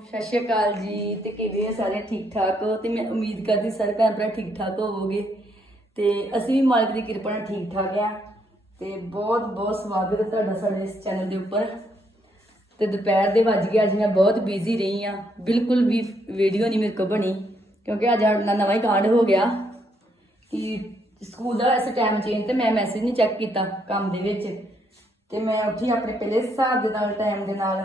ਸਤਿ ਸ਼੍ਰੀ ਅਕਾਲ ਜੀ, ਤੇ ਕਿਵੇਂ ਆ ਸਾਰੇ ਠੀਕ ਠਾਕ? ਹੋ ਤੇ ਮੈਂ ਉਮੀਦ ਕਰਦੀ ਸਾਰੇ ਭੈਣ ਭਰਾ ਠੀਕ ਠਾਕ ਹੋਵੋਗੇ। ਤੇ ਅਸੀਂ ਵੀ ਮਾਲਕ ਦੀ ਕਿਰਪਾ ਨਾਲ ਠੀਕ ਠਾਕ ਆ। ਤੇ ਬਹੁਤ ਬਹੁਤ ਸਵਾਗਤ ਹੈ ਤੁਹਾਡਾ ਸਾਡੇ ਇਸ ਚੈਨਲ ਦੇ ਉੱਪਰ। ਤੇ ਦੁਪਹਿਰ ਦੇ ਵੱਜ ਗਏ, ਅੱਜ ਮੈਂ ਬਹੁਤ ਬਿਜ਼ੀ ਰਹੀ ਆ। ਬਿਲਕੁਲ ਵੀ ਵੀਡੀਓ ਨਹੀਂ ਮੇਰੇ ਕੋਲ ਬਣੀ, ਕਿਉਂਕਿ ਅੱਜ ਸਾਡਾ ਨਵਾਂ ਹੀ ਕਾਂਡ ਹੋ ਗਿਆ। ਕਿ ਸਕੂਲ ਦਾ ਇਸ ਟਾਈਮ ਚੇਂਜ ਤੇ ਮੈਂ ਮੈਸੇਜ ਨਹੀਂ ਚੈੱਕ ਕੀਤਾ ਕੰਮ ਦੇ ਵਿੱਚ। ਤੇ ਮੈਂ ਉੱਠੀ ਆਪਣੇ ਪਹਿਲੇ ਹਿਸਾਬ ਦੇ ਨਾਲ ਟਾਈਮ ਦੇ ਨਾਲ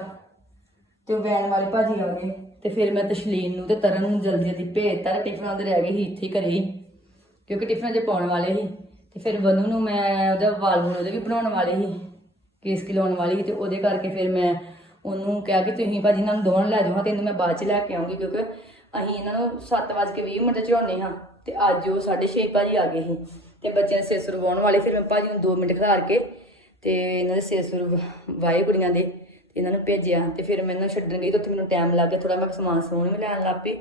ਤੇ ਉਹ ਵੈਨ ਵਾਲੇ ਭਾਜੀ ਆ ਗਏ। ਤੇ ਫਿਰ ਮੈਂ ਤਸ਼ਲੀਨ ਨੂੰ ਤੇ ਤਰਨ ਨੂੰ ਜਲਦੀ ਜਲਦੀ ਭੇਜਤਾ ਤੇ ਟਿਫਨਾਂ ਦੇ ਰਹਿ ਗਏ ਸੀ, ਇੱਥੇ ਹੀ ਘਰੇ ਹੀ। ਕਿਉਂਕਿ ਟਿਫਨਾਂ 'ਚ ਪਾਉਣ ਵਾਲੇ ਸੀ। ਤੇ ਫਿਰ ਵਨੂ ਨੂੰ ਮੈਂ ਉਹਦਾ ਵਾਲ ਵੂਲ ਉਹਦੇ ਵੀ ਬਣਾਉਣ ਵਾਲੇ ਸੀ, ਕੇਸ ਕੀ ਲਾਉਣ ਵਾਲੀ ਸੀ ਤੇ ਉਹਦੇ ਕਰਕੇ ਫਿਰ ਮੈਂ ਉਹਨੂੰ ਕਿਹਾ ਕਿ ਤੁਸੀਂ ਭਾਜੀ ਇਹਨਾਂ ਨੂੰ ਦੋਵਾਂ ਲੈ ਜਾਓ, ਹਾਂ ਇਹਨੂੰ ਮੈਂ ਬਾਅਦ ਚ ਲੈ ਕੇ ਆਉਂਗੀ ਕਿਉਂਕਿ ਅਸੀਂ ਇਹਨਾਂ ਨੂੰ 7:20 ਮਿੰਟ ਚੜਾਉਣੇ ਹਾਂ ਤੇ ਅੱਜ ਉਹ 6:30 ਭਾਜੀ ਆ ਗਏ ਸੀ। ਤੇ ਬੱਚਿਆਂ ਦੇ ਸਿਰ ਵਾਉਣ ਵਾਲੇ, ਫਿਰ ਮੈਂ ਭਾਜੀ ਨੂੰ 2 ਮਿੰਟ ਖਿਲਾਰ ਕੇ ਤੇ ਇਹਨਾਂ ਦੇ ਸਿਰ ਸੁਰ ਵਾਏ ਕੁੜੀਆਂ ਦੇ। ਇਹਨਾਂ ਨੂੰ ਭੇਜਿਆ ਤੇ ਫਿਰ ਮੈਂ ਇਹਨਾਂ ਨੂੰ ਛੱਡਣ ਗਈ ਤੇ ਉੱਥੇ ਮੈਨੂੰ ਟਾਈਮ ਲੱਗ ਗਿਆ। ਥੋੜਾ ਮੈਂ ਸਮਾਨ ਸਮੂਨ ਵੀ ਲੈਣ ਲੱਗ ਪਈ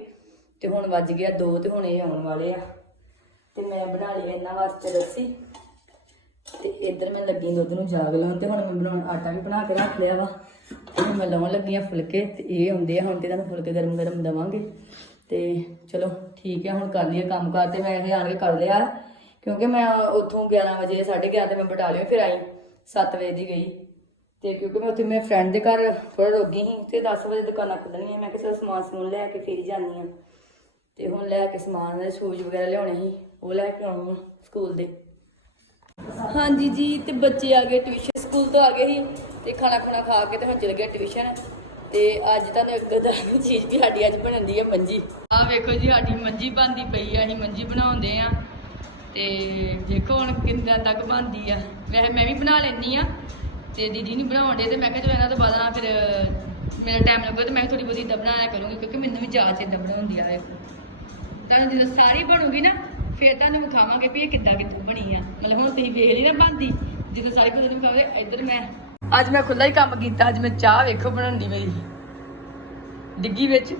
ਤੇ ਹੁਣ ਵੱਜ ਗਿਆ 2 ਤੇ ਹੁਣ ਇਹ ਆਉਣ ਵਾਲੇ ਆ। ਤੇ ਮੈਂ ਬਣਾ ਲਈ ਇਹਨਾਂ ਵਾਸਤੇ ਲੱਸੀ। ਤੇ ਇੱਧਰ ਮੈਂ ਲੱਗੀ ਦੁੱਧ ਨੂੰ ਜਾਗ ਲਾਉਣ ਤੇ ਹੁਣ ਮੈਂ ਬਣਾਉਣ ਆਟਾ ਵੀ ਬਣਾ ਕੇ ਰੱਖ ਲਿਆ ਵਾ। ਤੇ ਹੁਣ ਮੈਂ ਲਾਉਣ ਲੱਗੀ ਆ ਫੁਲਕੇ ਤੇ ਇਹ ਆਉਂਦੇ ਆ, ਹੁਣ ਤੇ ਤੁਹਾਨੂੰ ਫੁਲਕੇ ਗਰਮ ਗਰਮ ਦਵਾਂਗੇ। ਤੇ ਚਲੋ ਠੀਕ ਹੈ ਹੁਣ ਕਰ ਲਈਏ ਕੰਮ ਕਾਰ ਤੇ ਮੈਂ ਇਹ ਆਣ ਕੇ ਕਰ ਲਿਆ। ਕਿਉਂਕਿ ਮੈਂ ਉੱਥੋਂ 11 ਵਜੇ 11:30 ਤੇ ਮੈਂ ਬਟਾਲਿਓ ਫਿਰ ਆਈ 7 ਵਜੇ ਦੀ ਗਈ। ਤੇ ਕਿਉਂਕਿ ਮੈਂ ਉੱਥੇ ਮੇਰੇ ਫਰੈਂਡ ਦੇ ਘਰ ਥੋੜਾ ਰੋਗੀ ਸੀ ਤੇ 10 ਵਜੇ ਦੁਕਾਨਾਂ ਖੁੱਲਣੀਆਂ ਮੈਂ ਕਿਸੇ ਸਮਾਨ ਸਮੂਨ ਲੈ ਕੇ ਫਿਰ ਹੀ ਜਾਂਦੀ ਆ ਤੇ ਹੁਣ ਲੈ ਕੇ ਸਮਾਨ ਦੇ ਸ਼ੂਜ਼ ਵਗੈਰਾ ਲਿਆਉਣੇ ਸੀ ਉਹ ਲੈ ਕੇ ਆਉਣੀ ਆ ਸਕੂਲ ਦੇ। ਹਾਂਜੀ ਜੀ ਤੇ ਬੱਚੇ ਆ ਗਏ ਟਿਊਸ਼ਨ ਸਕੂਲ ਤੋਂ ਆ ਗਏ ਸੀ ਤੇ ਖਾਣਾ ਖਾਣਾ ਖਾ ਕੇ ਤੇ ਹੁਣ ਚਲ ਗਿਆ ਟਿਊਸ਼ਨ ਤੇ ਅੱਜ ਤਾਂ ਇੱਕ ਦਾ ਚੀਜ਼ ਵੀ ਸਾਡੀ ਅੱਜ ਬਣਦੀ ਹੈ ਮੰਜੀ। ਆਹ ਵੇਖੋ ਜੀ ਸਾਡੀ ਮੰਜੀ ਬਣਦੀ ਪਈ ਆ ਅਸੀਂ ਮੰਜੀ ਬਣਾਉਂਦੇ ਆ। ਤੇ ਦੇਖੋ ਹੁਣ ਕਿੰਨਾ ਤੱਕ ਬਣਦੀ ਆ। ਵੈਸੇ ਮੈਂ ਵੀ ਬਣਾ ਲੈਣੀ ਆ ਤੇ ਦੀਦੀ ਨਹੀਂ ਬਣਾਉਣ ਦੇ ਤੇ ਮੈਂ ਕਿਹਾ ਚਲੋ ਇਹਨਾਂ ਤੋਂ ਬਾਅਦ ਨਾ ਫਿਰ, ਮੇਰਾ ਟਾਈਮ ਲੱਗੂਗਾ ਤੇ ਮੈਂ ਥੋੜੀ ਬਹੁਤੀ ਇੱਦਾਂ ਬਣਾਇਆ ਕਰੂੰਗੀ ਕਿਉਂਕਿ ਮੈਨੂੰ ਵੀ ਜਾਚ ਇੱਦਾਂ ਬਣਾਉਂਦੀ ਆ ਤਾਂ ਜਦੋਂ ਸਾਰੀ ਬਣੂਗੀ ਨਾ, ਫਿਰ ਤੁਹਾਨੂੰ ਵਿਖਾਵਾਂਗੇ ਵੀ ਇਹ ਕਿੱਦਾਂ ਕਿੱਥੋਂ ਬਣੀ ਆ। ਮਤਲਬ ਹੁਣ ਤੁਸੀਂ ਵੇਖ ਲਈ ਨਾ ਬਣਦੀ, ਜਦੋਂ ਸਾਰੀ ਕੁਝ ਨੂੰ ਵਿਖਾਵੇ ਇੱਧਰ ਮੈਂ ਅੱਜ ਮੈਂ ਖੁੱਲਾ ਹੀ ਕੰਮ ਕੀਤਾ, ਅੱਜ ਮੈਂ ਚਾਹ ਵੇਖੋ ਬਣਾਉਂਦੀ ਮੇਰੀ ਡਿੱਗੀ ਵਿੱਚ,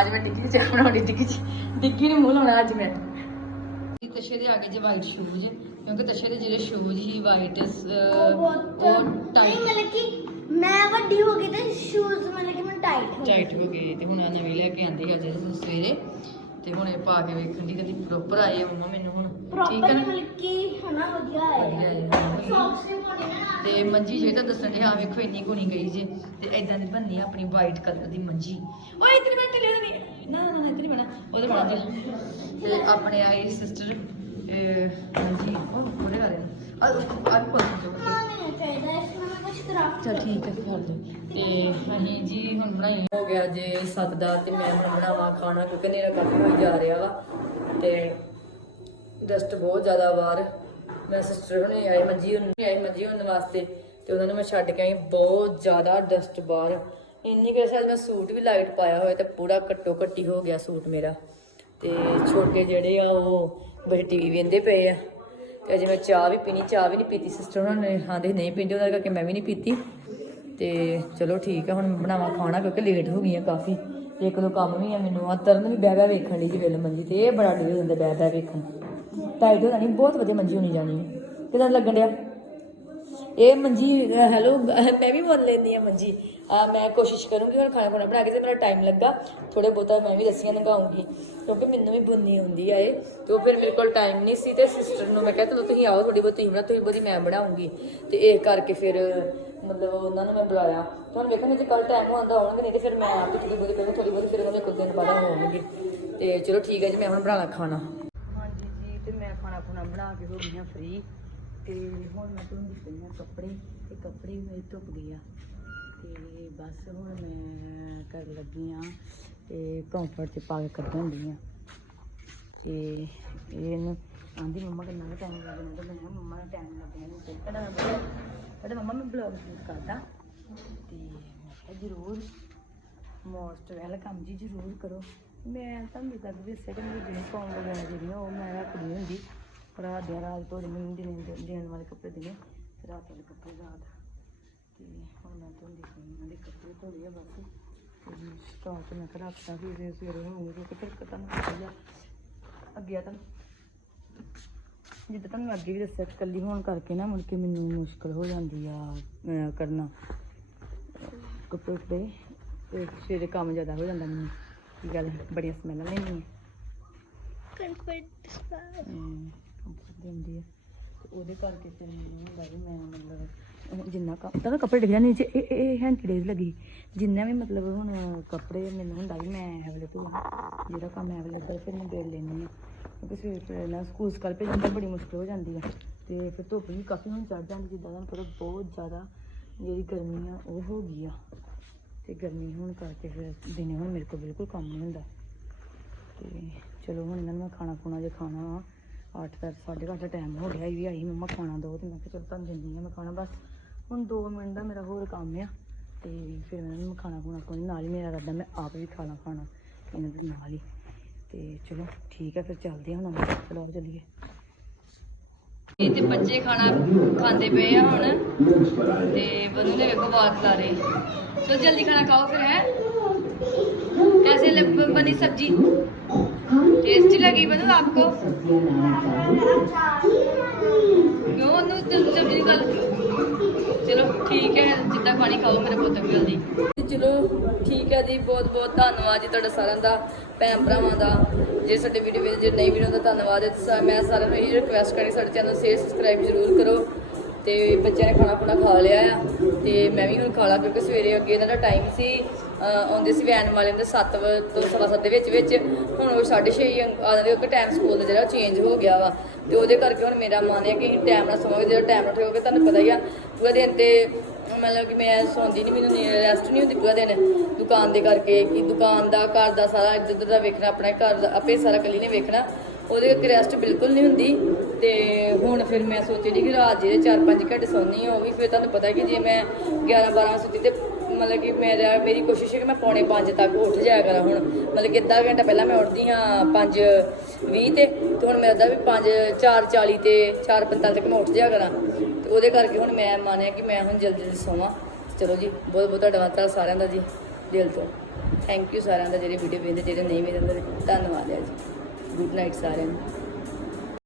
ਅੱਜ ਮੈਂ ਡਿੱਗੀ ਚਾਹ ਬਣਾਉਣੀ ਡਿੱਗੀ 'ਚ ਡਿੱਗੀ ਨੂੰ ਮੂੰਹ ਲਾਉਣਾ ਅੱਜ ਮੈਂ। ਇਹ ਤਸ਼ੇ ਦੇ ਆਗੇ ਜੇ ਵਾਈਟ ਸ਼ੂਜ਼ ਕਿਉਂਕਿ ਤਸ਼ੇ ਦੇ ਜਿਹੜੇ ਸ਼ੂਜ਼ ਹੀ ਵਾਈਟ ਉਹ ਨਹੀਂ ਟਾਈਟ ਮਤਲਬ ਕਿ ਮੈਂ ਵੱਡੀ ਹੋ ਗਈ ਤੇ ਸ਼ੂਜ਼ ਮਤਲਬ ਕਿ ਮੈਂ ਟਾਈਟ ਹੋ ਗਈ ਟਾਈਟ ਹੋ ਗਏ ਤੇ ਹੁਣ ਆ ਨਵੇਂ ਲੈ ਕੇ ਆਂਦੇ ਅੱਜ ਸਵੇਰੇ। ਤੇ ਹੁਣ ਇਹ ਪਾ ਕੇ ਵੇਖਣ ਦੀ ਕਦੀ ਪ੍ਰੋਪਰ ਆਏ ਆ ਮੰਮਾ ਮੈਨੂੰ ਹੁਣ। ਠੀਕ ਪ੍ਰੋਪਰ ਹੈ ਨਾ? ਮਤਲਬ ਕਿ ਹਨਾ ਵਧੀਆ ਵਧੀਆ ਹੈ ਹੈ। ਸੌਕਸ ਵੀ ਪਾਉਣੇ ਨਾ ਤੇ ਮੰਜੀ ਜੇ ਤਾਂ ਦੱਸਣ ਦੇ ਹਾਂ ਵੇਖੋ ਇੰਨੀ ਗੁਣੀ ਗਈ ਜੇ। ਤੇ ਐਦਾਂ ਦੀ ਬੰਨੀ ਆ ਆਪਣੀ ਵਾਈਟ ਕਲਰ ਦੀ ਮੰਜੀ। ਓਏ ਇਤਨੀ ਬਣਾ ਤੇ ਲੈ ਨਹੀਂ ਉਹਦੇ ਬਣਾ ਦੇ। ਤੇ ਆਪਣੇ ਆਈ ਸਿਸਟਰ ਮੰਜੀ ਉਹ ਉਹਦੇ ਬਾਰੇ। ਮੈਂ ਕੁਝ ਕਰਾਫਟ ਚਲ ਠੀਕ ਹੈ ਕਰ ਦੋ ਤੇ ਅਸੀਂ ਜੀ ਹੁਣ ਬਣਾਈ। ਹੋ ਗਿਆ ਜੇ ਸੱਤ ਦਾ ਤੇ ਮੈਂ ਹੁਣ ਬਣਾਵਾਂ ਖਾਣਾ ਕਿਉਂਕਿ ਨੇਰਾ ਕਾਫੀ ਹੋਈ ਜਾ ਰਿਹਾ ਵਾ। ਤੇ ਡਸਟ ਬਹੁਤ ਜ਼ਿਆਦਾ ਬਾਹਰ। ਮੈਂ ਸਿਸਟਰ ਹੁਣੇ ਆਏ ਮੰਜੀ ਹੁਣੇ ਆਏ ਮੰਜੀ ਹੁਣ ਵਾਸਤੇ। ਤੇ ਉਹਨਾਂ ਨੂੰ ਮੈਂ ਛੱਡ ਕੇ ਆਈ ਬਹੁਤ ਜ਼ਿਆਦਾ ਡਸਟ ਬਾਹਰ। ਇੰਨੀ ਕਿ ਅੱਜ ਮੈਂ ਸੂਟ ਵੀ ਲਾਈਟ ਪਾਇਆ ਹੋਇਆ ਤੇ ਪੂਰਾ ਕੱਟੋ ਕੱਟੀ ਹੋ ਗਿਆ ਸੂਟ ਮੇਰਾ। ਤੇ ਛੋਟੇ ਜਿਹੜੇ ਆ ਉਹ ਬੜੇ ਟੀਵੀ ਵੇਂਦੇ ਪਏ ਆ। ਤੇ ਅਜੇ ਮੈਂ ਚਾਹ ਵੀ ਪੀਣੀ, ਚਾਹ ਵੀ ਨਹੀਂ ਪੀਤੀ ਸਿਸਟਰ ਉਹਨਾਂ ਨੇ, ਹਾਂ ਦੇ ਨਹੀਂ ਪੀਂਦੇ ਉਹਦਾ ਕਰਕੇ ਮੈਂ ਵੀ ਨਹੀਂ ਪੀਤੀ। ਤੇ ਚਲੋ ਠੀਕ ਆ, ਹੁਣ ਮੈਂ ਬਣਾਵਾਂ ਖਾਣਾ ਕਿਉਂਕਿ ਲੇਟ ਹੋ ਗਈ ਆ ਕਾਫੀ। ਤੇ ਇੱਕ ਦੋ ਕੰਮ ਵੀ ਆ ਮੈਨੂੰ। ਆ ਤਰਨ ਵੀ ਬਹਿ ਬਹਿ ਵੇਖਣ ਲਈ ਜੀ ਵੇਲ ਮੰਜੀ ਤੇ, ਇਹ ਬੜਾ ਡਿਓ ਹੁੰਦਾ ਬਹਿ ਬਹਿ ਵੇਖਣ। ਟਾਈਟ ਹੋ ਜਾਣੀ, ਬਹੁਤ ਵਧੀਆ ਮੰਜੀ ਹੋਣੀ ਜਾਣੀ। ਹੈ ਕਿਦਾਂ ਲੱਗਣ ਡਿਆ? ਇਹ ਮੰਜੀ ਹੈਲੋ ਮੈਂ ਵੀ ਬੋਲ ਲੈਂਦੀ ਆ ਮੰਜੀ। ਮੈਂ ਕੋਸ਼ਿਸ਼ ਕਰੂੰਗੀ ਹੁਣ ਖਾਣਾ ਖਾਣਾ ਬਣਾ ਕੇ, ਜੇ ਮੇਰਾ ਟਾਈਮ ਲੱਗਾ ਥੋੜੇ ਬਹੁਤਾ ਮੈਂ ਵੀ ਰੱਸੀਆਂ ਲੰਘਾਉਂਗੀ ਕਿਉਂਕਿ ਮੈਨੂੰ ਵੀ ਬੁੰਨੀ ਹੁੰਦੀ ਆ ਇਹ, ਤੇ ਉਹ ਫਿਰ ਮੇਰੇ ਕੋਲ ਟਾਈਮ ਨਹੀਂ ਸੀ, ਤੇ ਸਿਸਟਰ ਨੂੰ ਮੈਂ ਕਿਹਾ, ਚਲੋ ਤੁਸੀਂ ਆਓ ਥੋੜੀ ਬਹੁਤੀ ਬਣਾ ਥੋੜੀ ਬਹੁਤੀ ਮੈਂ ਬਣਾਉਂਗੀ। ਤੇ ਇਹ ਕਰਕੇ ਫਿਰ, ਮਤਲਬ ਉਹਨਾਂ ਨੂੰ ਮੈਂ ਬੁਲਾਇਆ। ਤੇ ਹੁਣ ਜੇ ਕੱਲ ਟਾਈਮ ਹੁੰਦਾ ਆਉਣਗੇ ਨਹੀਂ ਤੇ ਫਿਰ ਮੈਂ ਆਪ ਹੀ ਥੋੜੀ ਬਹੁਤੀ ਕਰੂੰ ਥੋੜੀ ਬਹੁਤੀ ਫਿਰ ਉਹਨੇ ਕੁਝ ਦਿਨ ਬਾਅਦ ਆਉਣਗੇ ਤੇ ਚਲੋ ਠੀਕ ਹੈ ਜੀ, ਮੈਂ ਹੁਣ ਬਣਾਣਾ ਖਾਣਾ। ਹਾਂਜੀ ਜੀ, ਤੇ ਮੈਂ ਖਾਣਾ ਖੁਣਾ ਬਣਾ ਕੇ ਹੋ ਗਈ ਹਾਂ ਫ੍ਰੀ ਤੇ ਹੁਣ ਮੈਂ ਧੋਂਦੀ ਪਈ ਹਾਂ ਕੱਪੜੇ ਤੇ ਕੱਪੜੇ ਵੀ ਮੇਰੇ ਧੁੱਪ ਗਏ ਆ। ਤੇ ਬਸ ਹੁਣ ਮੈਂ ਕਰਨ ਲੱਗੀ ਆ ਤੇ ਕੰਫਰਟ ਚ ਪਾ ਕੇ ਕੱਢਣ ਹੁੰਦੀ ਆ ਤੇ ਇਹਨੂੰ ਆਂਦੀ ਮੰਮਾ ਕਿੰਨਾ ਟਾਈਮ ਲੱਗਣਾ? ਤੇ ਮੈਂ ਕਿਹਾ ਮੰਮਾ ਦਾ ਟਾਈਮ ਲੱਗਣਾ ਤੇ ਕਹਿੰਦਾ ਮੈਂ ਮੰਮਾ ਮੈਂ ਬਲੌਗ ਸ਼ੂਟ ਕਰਦਾ। ਤੇ ਮੈਂ ਕਿਹਾ ਜ਼ਰੂਰ ਮੋਸਟ ਵੈਲਕਮ ਜੀ ਜ਼ਰੂਰ ਕਰੋ। ਮੈਂ ਤੁਹਾਨੂੰ ਤੱਕ ਵੀ ਦੱਸਿਆ ਕਿ ਮੇਰੀ ਯੂਨੀਫਾਰਮ ਵਗੈਰਾ ਜਿਹੜੀਆਂ ਉਹ ਮੈਂ ਰੱਖਦੀ ਹੁੰਦੀ। ਰਾਤ ਦੀਆਂ ਰਾਤ ਤੋਂ ਦਿਨ ਦੇਣ ਵਾਲੇ ਕੱਪੜੇ ਦਿਨੇ ਰਾਤ ਵਾਲੇ ਕੱਪੜੇ ਰਾਤ। ਤੇ ਹੁਣ ਮੈਂ ਤੁਹਾਨੂੰ ਦਿਖਾਉਂਦੀ ਹਾਂ ਦੇ ਕੱਪੜੇ ਬਸ। ਸਟਾਕ ਮੈਂ ਕਰ ਵੀ ਜੇ ਸਵੇਰੇ ਹੋਊਗਾ ਕਿ ਫਿਰ ਪਤਾ ਨਹੀਂ ਚੱਲਿਆ ਅੱਗੇ ਜਿੱਦਾਂ ਤੁਹਾਨੂੰ ਅੱਗੇ ਵੀ ਦੱਸਿਆ ਇਕੱਲੀ ਹੋਣ ਕਰਕੇ ਨਾ ਮੁੜ ਕੇ ਮੈਨੂੰ ਮੁਸ਼ਕਲ ਹੋ ਜਾਂਦੀ ਆ ਕਰਨਾ। ਕੱਪੜੇ ਕੁਪੜੇ ਤੇ ਸਵੇਰੇ ਕੰਮ ਜ਼ਿਆਦਾ ਹੋ ਜਾਂਦਾ ਮੈਨੂੰ। ਕੀ ਗੱਲ ਬੜੀਆਂ ਸਮੈਲਾਂ ਲੈਂਦੀਆਂ ਕੰਫਰਟ ਕੰਫਰਟ ਦਿੰਦੀ ਹੈ। ਤੇ ਉਹਦੇ ਕਰਕੇ ਫਿਰ ਮੈਨੂੰ ਹੁੰਦਾ ਵੀ ਮੈਂ ਮਤਲਬ ਜਿੰਨਾ ਕੰਮ ਤਾਂ ਕੱਪੜੇ ਡਿੱਗ ਜਾਂਦੇ ਨੀਚੇ ਇਹ ਇਹ ਹੈਂਕੀ ਡੇਜ਼ ਲੱਗੀ। ਜਿੰਨਾ ਵੀ ਮਤਲਬ ਹੁਣ ਕੱਪੜੇ ਮੈਨੂੰ ਹੁੰਦਾ ਵੀ ਮੈਂ ਅਵੇਲੇਬਲ ਹਾਂ ਜਿਹੜਾ ਕੰਮ ਅਵੇਲੇਬਲ ਫਿਰ ਮੈਂ ਦੇ ਲੈਂਦੀ ਹਾਂ। ਕਿਉਂਕਿ ਸਵੇਰ ਸਵੇਰੇ ਨਾ ਸਕੂਲ ਸਕਲ ਭੇਜਣ ਦਾ ਬੜੀ ਮੁਸ਼ਕਲ ਹੋ ਜਾਂਦੀ ਹੈ ਤੇ ਫਿਰ ਧੁੱਪ ਵੀ ਕਾਫੀ ਹੁਣ ਚੜ ਜਾਂਦੀ, ਜਿੱਦਾਂ ਤੁਹਾਨੂੰ ਪਤਾ ਬਹੁਤ ਜ਼ਿਆਦਾ ਜਿਹੜੀ ਗਰਮੀ ਆ, ਉਹ ਹੋ ਗਈ ਆ। ਤੇ ਗਰਮੀ ਹੋਣ ਕਰਕੇ ਫਿਰ ਦਿਨੇ ਹੁਣ ਮੇਰੇ ਕੋਲ ਬਿਲਕੁਲ ਕੰਮ ਨਹੀਂ ਹੁੰਦਾ। ਤੇ ਚਲੋ ਹੁਣ ਇਹਨਾਂ ਨੂੰ ਮੈਂ ਖਾਣਾ ਖੁਣਾ ਜੇ ਖਾਣਾ ਵਾ 8 ਦਾ 8:30 ਦਾ ਟਾਈਮ ਹੋ ਗਿਆ ਇਹ ਵੀ ਆਈ ਮੰਮਾ ਖਾਣਾ ਦੋ ਤੇ ਮੈਂ ਕਿਹਾ ਚਲੋ ਤੁਹਾਨੂੰ ਦਿੰਦੀ ਹਾਂ ਮੈਂ ਖਾਣਾ ਬਸ ਹੁਣ 2 ਮਿੰਟ ਦਾ ਮੇਰਾ ਹੋਰ ਕੰਮ ਆ ਤੇ ਫਿਰ ਮੈਂ ਇਹਨਾਂ ਨੂੰ ਖਾਣਾ ਖੁਣਾ ਕੋਈ ਨਾਲ ਹੀ ਮੇਰਾ ਰੱਦਾ ਮੈਂ ਆਪ ਵੀ ਖਾਣਾ ਖਾਣਾ ਇਹਨਾਂ ਦੇ ਨਾਲ ਹੀ ਤੇ ਚਲੋ ਠੀਕ ਹੈ ਫਿਰ ਚੱਲਦੇ ਹਾਂ ਹੁਣ ਆਪਾਂ। ਚਲੋ ਆਓ ਚੱਲੀਏ ਇਹ ਤੇ ਬੱਚੇ ਖਾਣਾ ਖਾਂਦੇ ਪਏ ਆ ਹੁਣ ਤੇ ਬਨੂ ਨੇ ਵੇਖੋ ਬਾਤ ਲਾ ਰਹੇ ਚਲੋ ਜਲਦੀ ਖਾਣਾ ਖਾਓ ਫਿਰ ਹੈ कैसे लग- बनी सब्जी टेस्टी लगी बनू आपको क्यों ਉਹਨੂੰ ਜਲਦੀ ਸਬਜ਼ੀ ਦੀ ਗੱਲ ਚਲੋ ਠੀਕ ਹੈ ਜਿੱਦਾਂ ਖਾਣੀ ਖਾਓ ਮੇਰੇ ਪੁੱਤ ਵੀ ਜਲਦੀ ਚਲੋ ਠੀਕ ਹੈ ਜੀ ਬਹੁਤ ਬਹੁਤ ਧੰਨਵਾਦ ਜੀ ਤੁਹਾਡਾ ਸਾਰਿਆਂ ਦਾ ਭੈਣ ਭਰਾਵਾਂ ਦਾ ਜੇ ਸਾਡੇ ਵੀਡੀਓ ਵਿੱਚ ਜੇ ਨਹੀਂ ਵੀਡੀਓ ਦਾ ਧੰਨਵਾਦ ਹੈ ਤੇ ਸਾ- ਮੈਂ ਸਾਰਿਆਂ ਨੂੰ ਇਹ ਰਿਕੁਐਸਟ ਕਰੀ ਸਾਡੇ ਚੈਨਲ ਨੂੰ ਸ਼ੇਅਰ ਸਬਸਕ੍ਰਾਈਬ ਜ਼ਰੂਰ ਕਰੋ ਤੇ ਬੱਚਿਆਂ ਨੇ ਖਾਣਾ ਖੁਣਾ ਖਾ ਲਿਆ ਆ। ਤੇ ਮੈਂ ਵੀ ਹੁਣ ਖਾ ਲਾ ਕਿਉਂਕਿ ਸਵੇਰੇ ਅੱਗੇ ਇਹਨਾਂ ਦਾ ਟਾਈਮ ਸੀ। ਆਉਂਦੇ ਸੀ ਵੈਨ ਵਾਲੇ ਦੇ 7 ਤੋਂ ਸਵਾ ਸੱਤ ਦੇ ਵਿੱਚ ਵਿੱਚ। ਹੁਣ ਉਹ 6:30 ਆ ਜਾਂਦੇ ਕਿਉਂਕਿ ਟਾਈਮ ਸਕੂਲ ਦਾ ਜਿਹੜਾ ਚੇਂਜ ਹੋ ਗਿਆ ਵਾ। ਤੇ ਉਹਦੇ ਕਰਕੇ ਹੁਣ ਮੇਰਾ ਮਨ ਹੈ ਕਿ ਟਾਈਮ ਨਾਲ ਸੋਵਾਂਗੇ ਜਿਹੜਾ ਟਾਈਮ ਨਾਲ ਉੱਠੋਗੇ ਤੁਹਾਨੂੰ ਪਤਾ ਹੀ ਆ, ਪੂਰਾ ਦਿਨ ਤੇ ਮਤਲਬ ਕਿ ਮੈਂ ਸੌਂਦੀ ਨਹੀਂ ਮੈਨੂੰ ਰੈਸਟ ਨਹੀਂ ਹੁੰਦੀ ਪੂਰਾ ਦਿਨ। ਦੁਕਾਨ ਦੇ ਕਰਕੇ ਕਿ ਦੁਕਾਨ ਦਾ, ਘਰ ਦਾ ਸਾਰਾ ਇੱਧਰ ਉੱਧਰ ਦਾ ਵੇਖਣਾ, ਆਪਣੇ ਘਰ ਦਾ ਆਪੇ ਸਾਰਾ ਕੱਲੀ ਨੇ ਵੇਖਣਾ। ਉਹਦੇ ਕਰਕੇ ਰੈਸਟ ਬਿਲਕੁਲ ਨਹੀਂ ਹੁੰਦੀ। ਤੇ ਹੁਣ ਫਿਰ ਮੈਂ ਸੋਚੀ ਦੀ ਕਿ ਰਾਤ ਜਿਹੜੇ 4-5 ਘੰਟੇ ਸੌਂਦੀ ਹਾਂ, ਉਹ ਵੀ ਫਿਰ ਤੁਹਾਨੂੰ ਪਤਾ ਕਿ ਜੇ ਮੈਂ 11-12 ਸੁੱਤੀ ਤੇ ਮਤਲਬ ਕਿ ਮੇਰਾ, ਮੇਰੀ ਕੋਸ਼ਿਸ਼ ਹੈ ਕਿ ਮੈਂ ਪੌਣੇ 5 ਤੱਕ ਉੱਠ ਜਾਇਆ ਕਰਾਂ ਹੁਣ। ਮਤਲਬ ਕਿ ਅੱਧਾ ਘੰਟਾ ਪਹਿਲਾਂ ਮੈਂ ਉੱਠਦੀ ਹਾਂ 5:20 ਤੇ ਤੇ ਹੁਣ ਮੇਰਾ ਅੱਧਾ ਵੀ 5 4:40 ਤੇ 4:45 ਤੱਕ ਮੈਂ ਉੱਠ ਜਾਇਆ ਕਰਾਂ। ਤੇ ਉਹਦੇ ਕਰਕੇ ਹੁਣ ਮੈਂ ਮੰਨਿਆ ਕਿ ਮੈਂ ਹੁਣ ਜਲਦੀ ਜਲਦੀ ਸੋਵਾਂ। ਚਲੋ ਜੀ, ਬਹੁਤ ਬਹੁਤ ਧੰਨਵਾਦ ਸਾਰਿਆਂ ਦਾ ਜੀ ਦਿਲ ਤੋਂ। ਥੈਂਕ ਯੂ ਸਾਰਿਆਂ ਦਾ ਜਿਹੜੇ ਵੀਡੀਓ ਵੇਖਦੇ, ਜਿਹੜੇ ਨਹੀਂ ਵੇਖਦੇ, ਧੰਨਵਾਦ ਹੈ ਜੀ। ਗੁੱਡ ਨਾਈਟ ਸਾਰਿਆਂ ਨੂੰ।